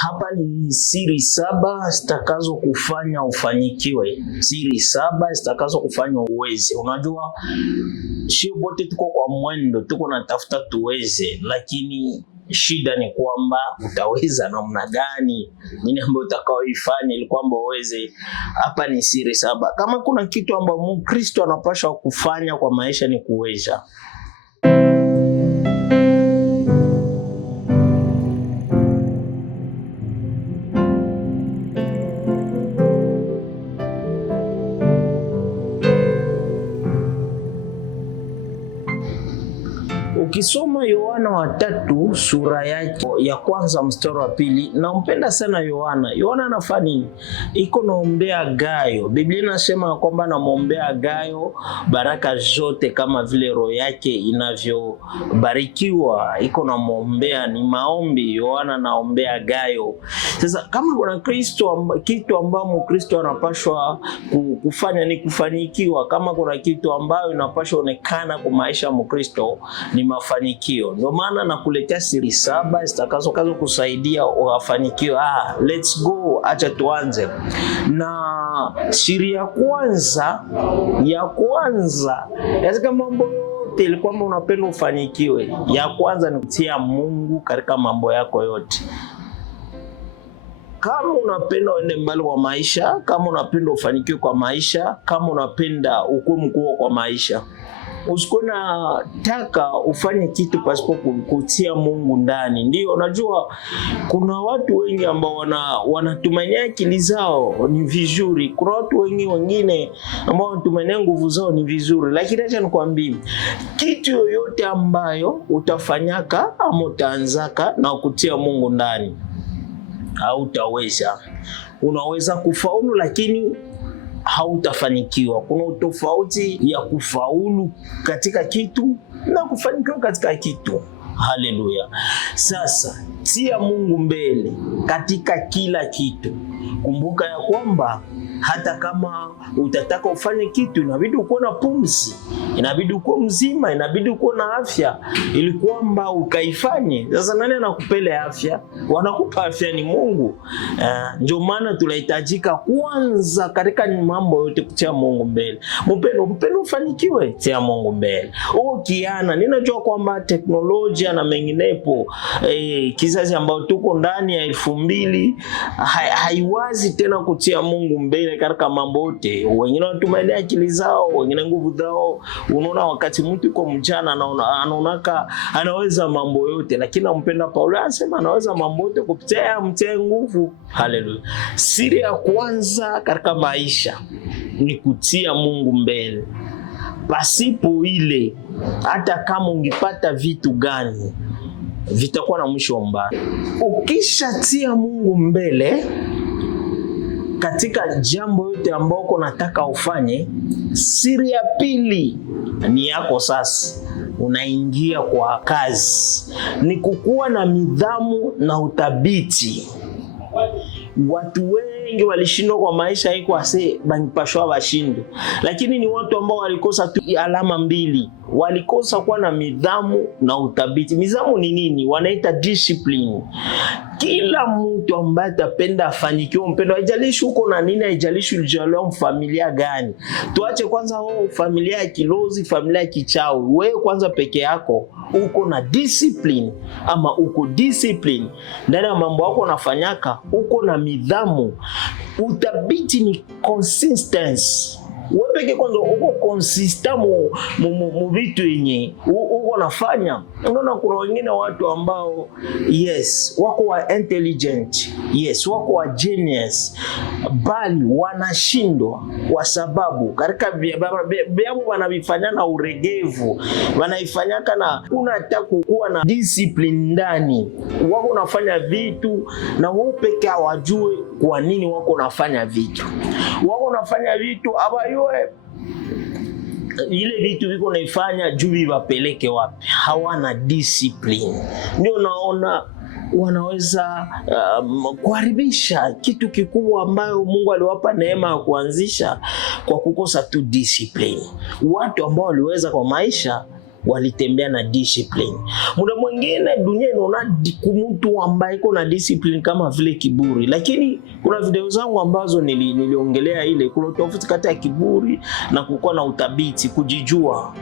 Hapa ni siri 7 zitakazo kufanya ufanikiwe. Siri 7 zitakazo kufanya uweze. Unajua sio bote tuko kwa mwendo, tuko natafuta tuweze, lakini shida ni kwamba utaweza namna gani, nini ambayo utakaoifanya ili kwamba uweze. Hapa ni siri 7. Kama kuna kitu ambacho Mkristo anapaswa kufanya kwa maisha ni kuweza. Ukisoma Yohana 3 sura yake ya kwanza mstari wa 2, nampenda sana Yohana. Yohana anafanya nini? Iko naombea Gayo. Biblia inasema kwamba namuombea Gayo baraka zote kama vile roho yake inavyobarikiwa. Iko namuombea, ni maombi. Yohana naombea Gayo. Sasa kama kuna kitu ambao Mkristo anapaswa kufanya ni kufanikiwa. Kama kuna kitu ambayo inapaswa onekana kwa maisha ya Mkristo ni mafanikio. Ndio maana nakuletea siri 7 zitakazo kusaidia ufanikiwe. Let's go, acha tuanze. Na siri ya kwanza katika mambo yote ili kwamba unapenda ufanikiwe, ya kwanza ni kutia Mungu katika mambo yako yote. Kama unapenda uende mbali kwa maisha, kama unapenda ufanikiwe kwa maisha, kama unapenda ukue mkuu kwa maisha, usikuwe na taka ufanye kitu pasipo kutia Mungu ndani. Ndio unajua kuna watu wengi ambao wanatumania akili zao ni vizuri. Kuna watu wengine ambao wanatumania nguvu zao ni vizuri, lakini acha nikwambie, kitu yoyote ambayo utafanyaka ama utaanzaka na kutia Mungu ndani, hautaweza. Unaweza kufaulu lakini hautafanikiwa. Kuna utofauti ya kufaulu katika kitu na kufanikiwa katika kitu. Haleluya. Sasa tia Mungu mbele katika kila kitu. Kumbuka ya kwamba hata kama utataka ufanye kitu, inabidi uko na pumzi, inabidi uko mzima, inabidi uko na afya ili kwamba ukaifanye. Sasa nani anakupele afya? Wanakupa afya ni Mungu. Ndio maana tunahitajika kwanza katika mambo yote kutia Mungu mbele. Mpendo ufanikiwe, tia Mungu mbele. Kiana, ninajua kwamba teknolojia na menginepo, kizazi ambao tuko ndani ya 2000 haiwazi tena kutia Mungu mbele katika mambo yote. Wengine wanatumia akili zao, wengine nguvu zao. Unaona wakati mtu yuko mjana anaonaka anaweza mambo yote, lakini nampenda Paulo anasema anaweza mambo yote kupitia mtie nguvu. Haleluya. Siri ya kwanza katika maisha ni kutia Mungu mbele. Pasipo ile, hata kama ungepata vitu gani, vitakuwa na mwisho mbaya. Ukishatia Mungu mbele katika jambo yote ambao unataka ufanye, siri ya pili ni yako sasa. Unaingia kwa kazi. Ni kukuwa na nidhamu na uthabiti. Watu wengi walishindwa kwa maisha hiko ase banipashwa bashinde, lakini ni watu ambao walikosa tu alama 2. Walikosa kuwa na nidhamu na uthabiti. Nidhamu ni nini? Wanaita discipline. Kila mtu ambaye atapenda afanikiwe, mpendo, haijalishi uko na nini, haijalishi ulijaliwa familia gani. Tuache kwanza familia ya kilozi, familia ya kichawi. Wewe kwanza peke yako uko na discipline ama uko discipline ndani ya mambo yako unafanyaka, uko na nidhamu. Uthabiti ni consistency. Wewe peke kwanza uko consistent mu vitu yenye uko nafanya. Unaona kuna wengine watu ambao wako wa intelligent, wako wa genius, bali wanashindwa kwa sababu katika vyao wanavifanya na uregevu, wanaifanyaka na unataka kuwa na discipline ndani. Wako unafanya vitu na wao peke hawajui kwa nini wako unafanya vitu. Wako unafanya vitu abayue ile vitu viko naifanya juu vipeleke wapi. Hawana discipline. Ndio naona wanaweza kuharibisha kitu kikubwa ambayo Mungu aliwapa neema ya kuanzisha kwa kukosa tu discipline. Watu ambao waliweza kwa maisha walitembea na discipline. Muda mwingine dunia inaona mtu ambaye iko na discipline kama vile kiburi, lakini kuna video zangu ambazo niliongelea ile kuna tofauti kati ya kiburi na kukuwa na uthabiti, kujijua.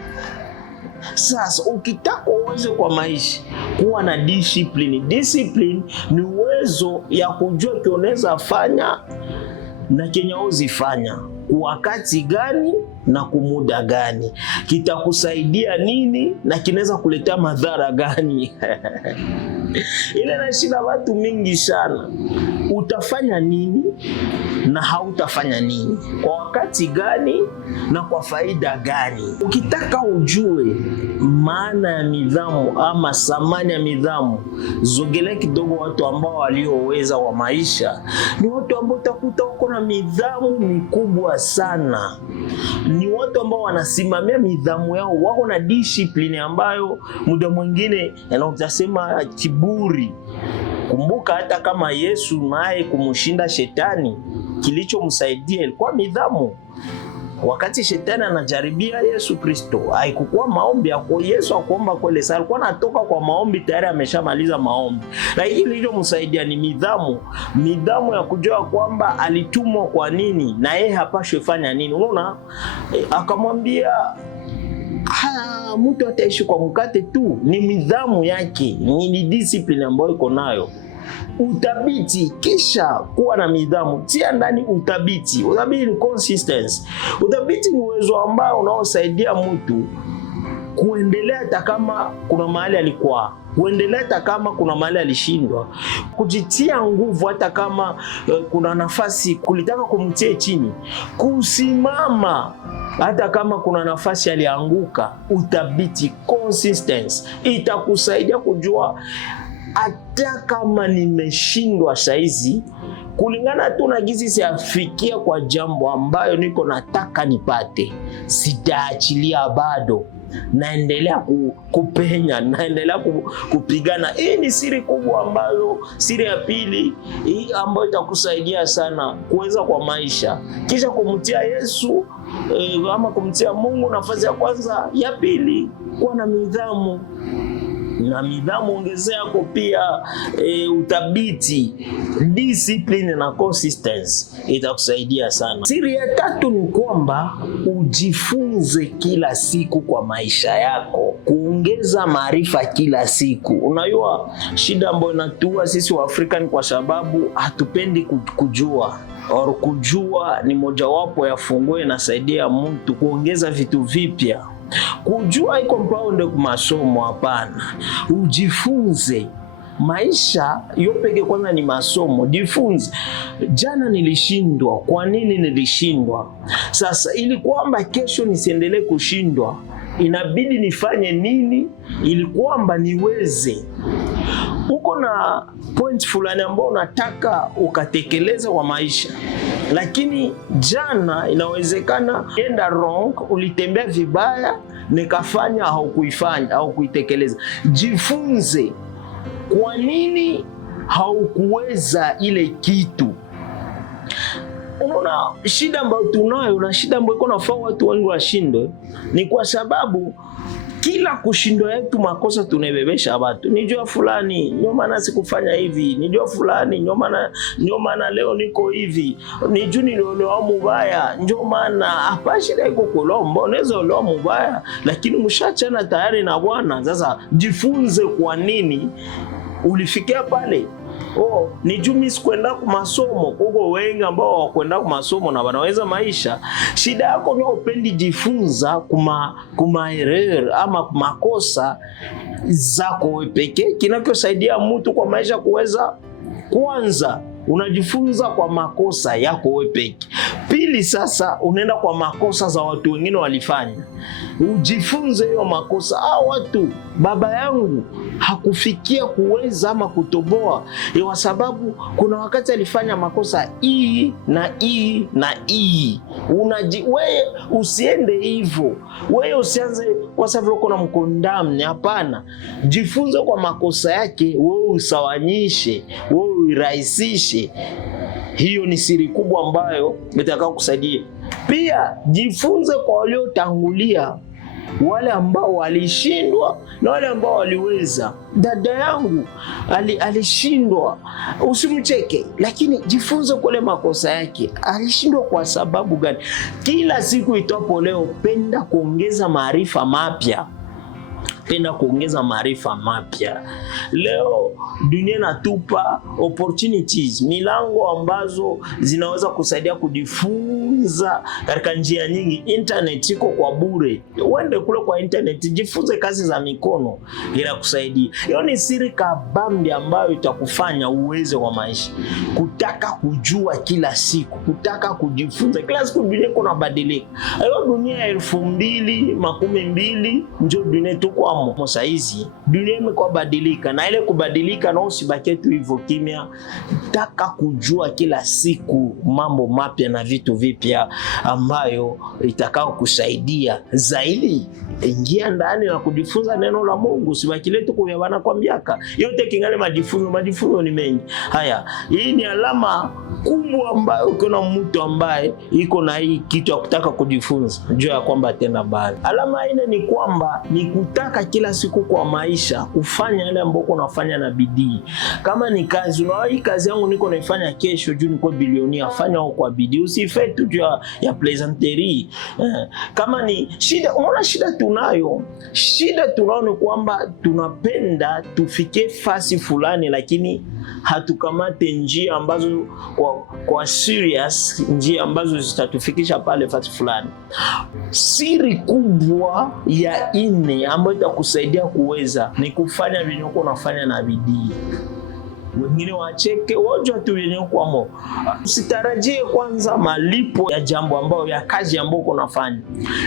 Sasa ukitaka uweze kwa maisha kuwa na discipline. Discipline ni uwezo ya kujua kioneza fanya na Kenya uzifanya wakati gani na kumuda gani, kitakusaidia nini na kinaweza kuletea madhara gani. Ile na shida watu mingi sana. Utafanya nini na hautafanya nini, kwa wakati gani na kwa faida gani. Ukitaka ujue maana ya nidhamu ama thamani ya nidhamu, zogelea kidogo watu ambao walioweza wa maisha. Ni watu ambao utakuta wako na nidhamu mikubwa sana. Ni watu ambao wanasimamia nidhamu yao, wako na discipline ambayo muda mwingine utasema kiburi. Kumbuka hata kama Yesu naye kumshinda shetani, kilichomsaidia ilikuwa nidhamu. Wakati shetani anajaribia Yesu Kristo, haikuwa maombi yako. Yesu akuomba kweli sana, alikuwa anatoka kwa maombi tayari ameshamaliza maombi. Lakini kilichomsaidia ni nidhamu. Nidhamu ya kujua kwamba alitumwa kwa nini na yeye hapaswi fanya nini. Unaona, akamwambia mtu ataishi kwa mkate tu. Ni nidhamu yake, ni discipline ambayo iko nayo. Uthabiti, kisha kuwa na nidhamu, tia ndani uthabiti. Uthabiti ni consistency. Uthabiti ni uwezo ambao unaosaidia mtu kuendelea hata kama kuna mahali alikuwa, kuendelea hata kama kuna mahali alishindwa, kujitia nguvu hata kama kuna nafasi kulitaka kumtie chini, kusimama hata kama kuna nafasi alianguka. Uthabiti, consistency, itakusaidia kujua hata kama nimeshindwa saizi, kulingana tu na gizi siafikia kwa jambo ambayo niko nataka nipate, sitaachilia bado. Naendelea kupenya, naendelea kupigana. Hii ni siri kubwa ambayo, siri ya pili hii ambayo itakusaidia sana kuweza kwa maisha. Kisha kumtia Yesu ama kumtia Mungu nafasi ya kwanza. Ya pili, kuwa na nidhamu. Na nidhamu ongezea kwa pia uthabiti, discipline na consistency, itakusaidia sana. Siri ya tatu ni kwamba ujifunze kila siku kwa maisha yako, kuongeza maarifa kila siku. Unajua shida ambayo inatua sisi wa Afrika ni kwa sababu hatupendi kujua. Kujua ni mojawapo ya funguo inasaidia mtu kuongeza vitu vipya. Kujua iko mpaundi masomo, hapana. Ujifunze. Maisha yopeke kwanza ni masomo. Jifunze. Jana nilishindwa, kwa nini nilishindwa? Sasa ili kwamba kesho nisiendelee kushindwa, inabidi nifanye nini ili kwamba niweze. Uko na point fulani ambao unataka ukatekeleza kwa maisha, lakini jana inawezekana enda wrong, ulitembea vibaya, nikafanya haukuifanya au kuitekeleza. Jifunze kwa nini haukuweza ile kitu. Unaona shida ambayo tunayo na shida ambayo iko nafaa watu wengi washindwe ni kwa sababu kila kushindwa yetu makosa tunebebesha watu. Nijua fulani ndio maana sikufanya hivi, nijua fulani ndio maana leo niko hivi, nijua niliolewa mubaya ndio maana. Hapa shida iko kulomba, unaweza olewa mubaya lakini mshachana tayari na Bwana. Sasa jifunze kwa nini ulifikia pale. Nijua mimi sikwenda kwa masomo. Kuko wengi ambao hawakwenda kwa masomo na wanaweza maisha. Shida yako ni upendi jifunza kuma error ama makosa zako wewe pekee. Kinachosaidia mtu kwa maisha kuweza, kwanza unajifunza kwa makosa yako wewe pekee. Pili, sasa unaenda kwa makosa za watu wengine walifanya. Ujifunze hiyo makosa. Watu, baba yangu hakufikia kuweza ama kutoboa kwa sababu kuna wakati alifanya makosa hii na hii na hii. Wewe usiende hivyo. Wewe usianze kwa sababu uko na mkondamni, hapana. Jifunze kwa makosa yake, wewe usawanyishe, wewe urahisishe. Hiyo ni siri kubwa ambayo itakao kusaidia. Pia jifunze kwa waliotangulia. wale ambao walishindwa na wale ambao waliweza. Dada yangu alishindwa, usimcheke, lakini jifunze kule makosa yake. Alishindwa kwa sababu gani? Kila siku itwapo leo, penda kuongeza maarifa mapya. Penda kuongeza maarifa mapya. Leo dunia inatupa opportunities, milango ambazo zinaweza kusaidia kujifunza katika njia nyingi. Internet iko kwa bure. Uende kule kwa internet, jifunze kazi za mikono, ila kusaidia. Hiyo ni siri kabambi ambayo itakufanya uweze kwa maisha. Kutaka kujua kila siku, kutaka kujifunza kila siku. Dunia iko inabadilika. Hiyo dunia ya 2020 ndio dunia tuko sasa hizi. Dunia imekuwa badilika, na ile kubadilika na usibaki tu hivyo kimya. Taka kujua kila siku mambo mapya na vitu vipya ambayo itakao kusaidia zaidi. Ingia ndani na kujifunza neno la Mungu, usibaki letu kuyabana kwa miaka yote kingale majifunzo ni mengi. Haya, hii ni alama kubwa ambayo ukiona mtu ambaye iko na hii kitu ya kutaka kujifunza, jua ya kwamba atenda mbali. Alama ine ni kwamba ni kutaka kila siku kwa maisha ufanya yale ambayo unafanya na bidii. Kama ni kazi, unaona hii kazi yangu niko naifanya kesho juu niko bilionia, fanya kwa bidii, usifanye tu ya plaisanterie. Kama ni shida, unaona shida tunayo ni kwamba tunapenda tufike fasi fulani, lakini hatukamate njia ambazo kwa serious, njia ambazo zitatufikisha pale fasi fulani. Siri kubwa ya ine ambayo itakusaidia kuweza ni kufanya vile uko unafanya na bidii. Wengine wacheke, wajua tu yenye uko amo. Usitarajie kwanza malipo ya jambo ambayo, ya kazi ambayo uko unafanya.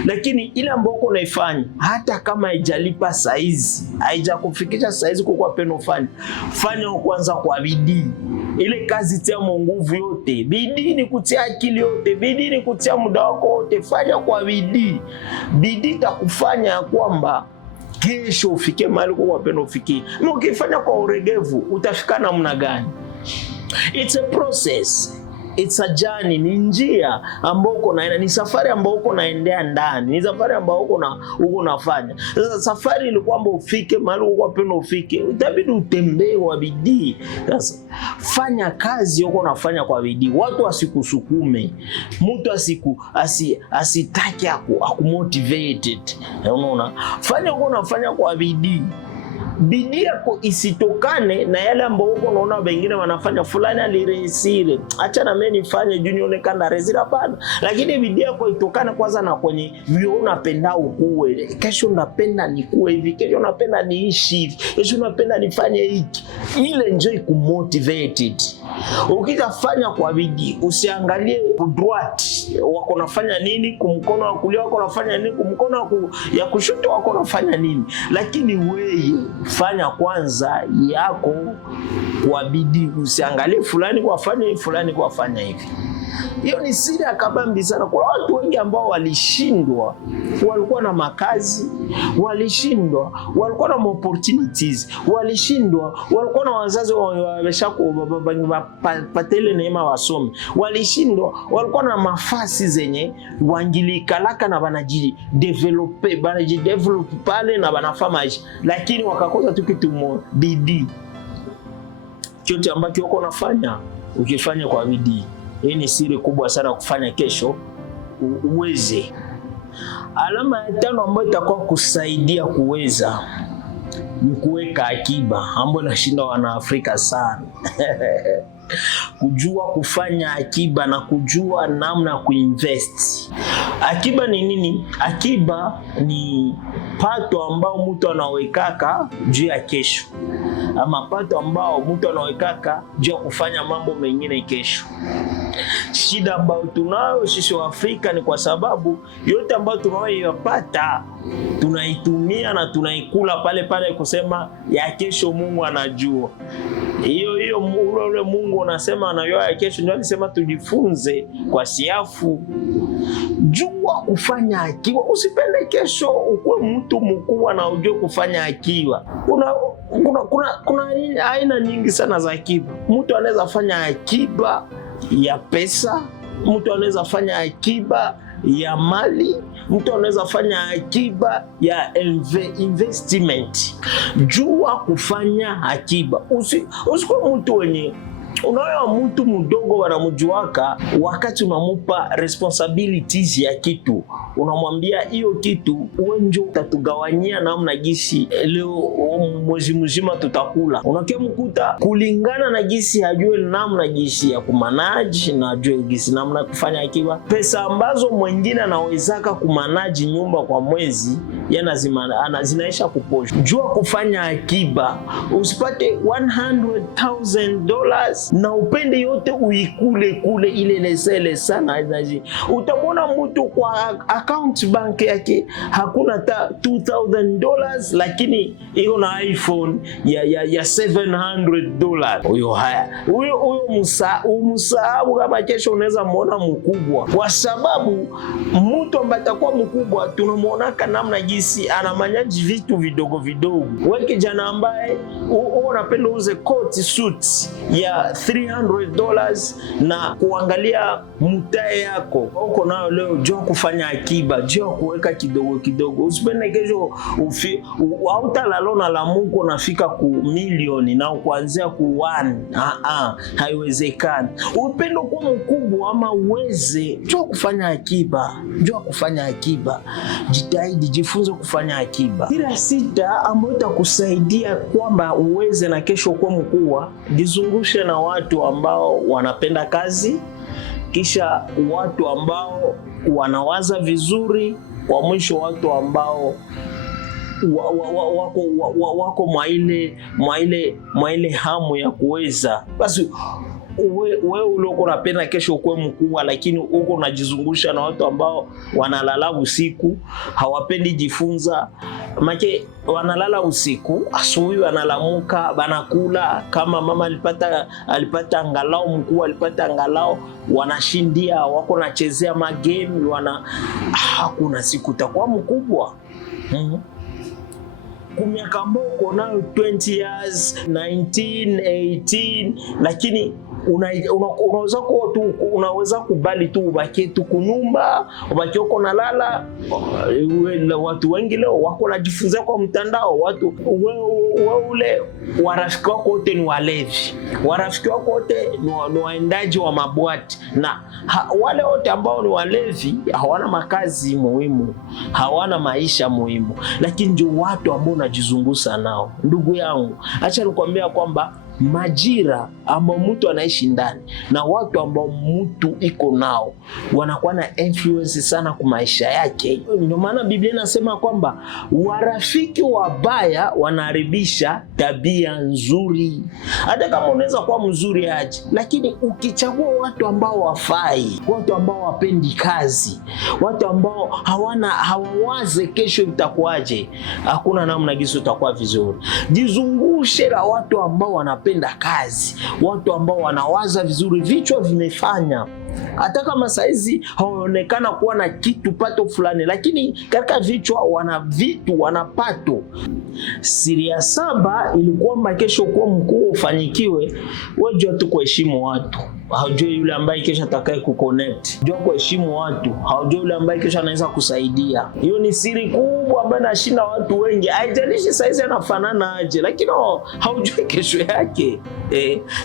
Lakini ile ambayo uko unaifanya, hata kama haijalipa saizi, haijakufikisha saizi kwa peno fanya. Fanya kwanza kwa bidii. Ile kazi tia nguvu yote. Bidii ni kutia akili yote, bidii ni kutia muda wako wote. Fanya kwa bidii. Bidii itakufanya kwamba kesho ufike mahali kwa pendo ufike. Na ukifanya kwa uregevu, utafika namna gani? It's a process. It's a journey, ni njia ambayo uko naenda, ni safari ambayo uko naendea ndani, ni safari ambayo uko unafanya. Sasa safari ili kwamba ufike mahali uko pendo ufike, utabidi utembee kwa bidii. Sasa fanya kazi uko unafanya kwa bidii. Watu wasikusukume, mtu asitaki akumotivated. Unaona? Fanya uko unafanya kwa bidii. Bidii yako isitokane na yale ambayo uko unaona wengine wanafanya, fulani aliresire, acha na mimi nifanye juu nionekane resire. Hapana, lakini bidii yako itokane kwanza na kwenye vile unapenda ukue. Kesho unapenda nikue hivi, kesho unapenda niishi hivi, kesho unapenda nifanye hiki. Ile ndio ikumotivated. Ukitafanya kwa bidii, usiangalie kudroit wako nafanya nini, kumkono wa kulia wako nafanya nini, kumkono ya kushoto wako nafanya nini, lakini wewe fanya kwanza yako kwa bidii. Usiangalie fulani kwa fanya hivi, fulani kwa fanya hivi. Hiyo ni siri ya kabambi sana. Kwa watu wengi ambao walishindwa, walikuwa na makazi, walishindwa, walikuwa na opportunities, walishindwa, walikuwa na wazazi wameshapatele neema wasome, walishindwa, walikuwa na mafasi zenye wangilikalaka na banajidevelop pale na banafanya maisha, lakini wakakosa tu kitu moja, bidii. Chote ambacho uko unafanya, ukifanya kwa bidii. Hii ni siri kubwa sana kufanya kesho uweze. Alama ya 5 ambayo itakuwa kusaidia kuweza ni kuweka akiba, ambayo nashinda wana Afrika sana. Kujua kufanya akiba na kujua namna kuinvest. Akiba ni nini? Akiba ni pato ambao mtu anawekaka juu ya kesho, ama pato ambao mtu anawekaka juu ya kufanya mambo mengine kesho. Shida ambayo tunayo sisi wa Afrika ni kwa sababu yote ambayo tunayoyapata tunaitumia na tunaikula pale pale, kusema ya kesho Mungu anajua. Hiyo ule Mungu anasema anajua ya kesho, ndio alisema tujifunze kwa siafu. Jua kufanya akiba. Usipende kesho ukuwe mtu mkubwa na ujue kufanya akiba. Kuna aina nyingi sana za akiba. Mtu anaweza fanya akiba ya pesa, mtu anaweza fanya akiba ya mali, mtu anaweza fanya akiba ya investment. Jua kufanya akiba. Usikuwe mtu wenye unaona mtu mdogo wanamjuaka, wakati unamupa responsibilities ya kitu, unamwambia hiyo kitu wewe ndio utatugawanyia namna gisi leo mwezi mzima tutakula. Unakemkuta kulingana na gisi hajue namna gisi ya kumanage na hajue gisi namna kufanya akiba. Pesa ambazo mwingine anawezaka kumanage nyumba kwa mwezi yana zinaisha kuposha. Jua kufanya akiba. Usipate $100,000 na upende yote uikule kule ile lesele sana. Utamwona mtu kwa account bank yake hakuna ta $2,000 lakini iko na iPhone ya $700. Huyo msahau kama kesho unaweza muona mkubwa, kwa sababu mtu ambaye atakuwa mkubwa tunamuonaka namna jinsi anamanyaji vitu vidogo vidogo. Wewe kijana ambaye unapenda uze coat suit ya $300 na kuangalia mtae yako uko nayo leo, jua kufanya akiba, jua kuweka kidogo kidogo. Usipende kesho hautalala la Mungu unafika ku milioni na kuanzia ku 1. Haiwezekani. Upendo kwa mkubwa ama uweze, jua kufanya akiba, jua kufanya akiba. Jitahidi, jifunze kufanya akiba. Kila sita ambayo itakusaidia kwamba uweze na kesho kwa mkubwa, jizungushe na watu ambao wanapenda kazi, kisha watu ambao wanawaza vizuri, kwa mwisho watu ambao wako mwa ile hamu ya kuweza. Basi wewe ulioko unapenda kesho ukue mkubwa, lakini uko unajizungusha na watu ambao wanalala usiku, hawapendi jifunza. Make wanalala usiku, asubuhi wanalamuka banakula. Kama mama alipata angalau, mkuu alipata angalau, wanashindia, wako nachezea magame, hakuna siku utakuwa mkubwa. Kumiaka mboko nayo 20 years, 19, 18, lakini unaweza kubali tu ubaki tu kunyumba, ubaki uko nalala. Watu wengi leo wako najifunza kwa mtandao. Watu ule warafiki wako wote ni walevi, warafiki wako wote ni waendaji wa mabwati, na wale wote ambao ni walevi hawana makazi muhimu, hawana maisha muhimu, lakini ndio watu ambao unajizungusa nao. Ndugu yangu, acha nikwambia kwamba majira ambao mtu anaishi ndani na watu ambao mtu iko nao wanakuwa na influence sana kwa maisha yake. Ndio maana Biblia inasema kwamba warafiki wabaya wanaharibisha tabia nzuri. Hata kama unaweza kuwa mzuri aje, lakini ukichagua watu ambao wafai, watu ambao wapendi kazi, watu ambao hawawaze kesho itakuwaje, hakuna namna gisi utakuwa vizuri. Jizungushe na watu ambao wanapenda kazi, watu ambao wanawaza vizuri, vichwa vimefanya. Hata kama saizi haonekana kuwa na kitu pato fulani, lakini katika vichwa wana vitu, wana pato. Siri ya 7 ilikuwa kesho kuwa mkuu ufanikiwe, wewe jua tu kuheshimu watu. Haujui yule ambaye kesho atakaye kuconnect. Jua kuheshimu watu. Haujui yule ambaye kesho anaweza kusaidia. Hiyo ni siri kubwa ambayo inashinda watu wengi. Haijalishi saizi anafanana aje, lakini haujui kesho yake.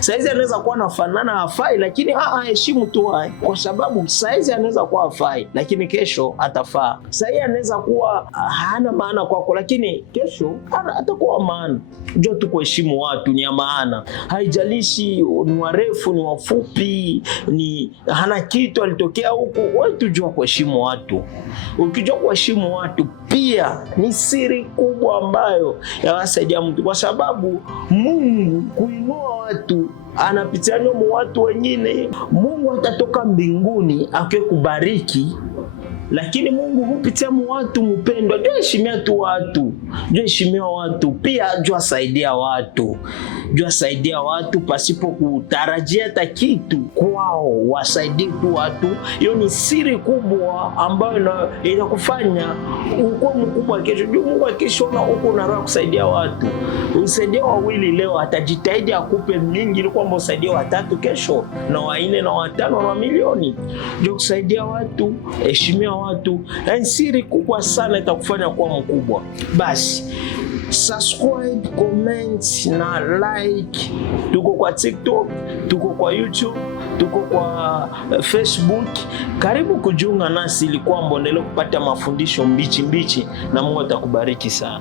Saizi anaweza kuwa anafanana hafai, lakini heshimu tu hai. Kwa sababu saizi anaweza kuwa hafai, lakini kesho atafaa. Saizi anaweza kuwa hana maana kwako, lakini kesho atakuwa maana. Jua tu kuheshimu watu ni ya maana. Haijalishi ni warefu ni wafupi, ni hana kitu alitokea huko, wewe tujua kuheshimu watu. Ukijua kuheshimu watu pia ni siri kubwa ambayo yawasaidia mtu, kwa sababu Mungu kuinua watu anapitia nyomo watu wengine. Mungu atatoka mbinguni akikubariki, lakini Mungu hupitia watu mpendwa. Ndio heshimia tu watu. jua heshimia watu, pia jua saidia watu. Jua saidia watu pasipo kutarajia hata kitu kwao, wasaidie tu watu. Hiyo ni siri kubwa ambayo inakufanya ukuwe mkubwa kesho. Jua Mungu akishaona uko na roho kusaidia watu, usaidia wawili leo, atajitahidi akupe mingi ili kwamba usaidie watatu kesho, na wanne na watano na milioni. Jua kusaidia watu, heshimia watu, na siri kubwa sana itakufanya kuwa mkubwa. Basi subscribe, comment na like. Tuko kwa TikTok, tuko kwa YouTube, tuko kwa Facebook. Karibu kujiunga nasi ili kwamba endelee kupata mafundisho mbichi, na Mungu atakubariki sana.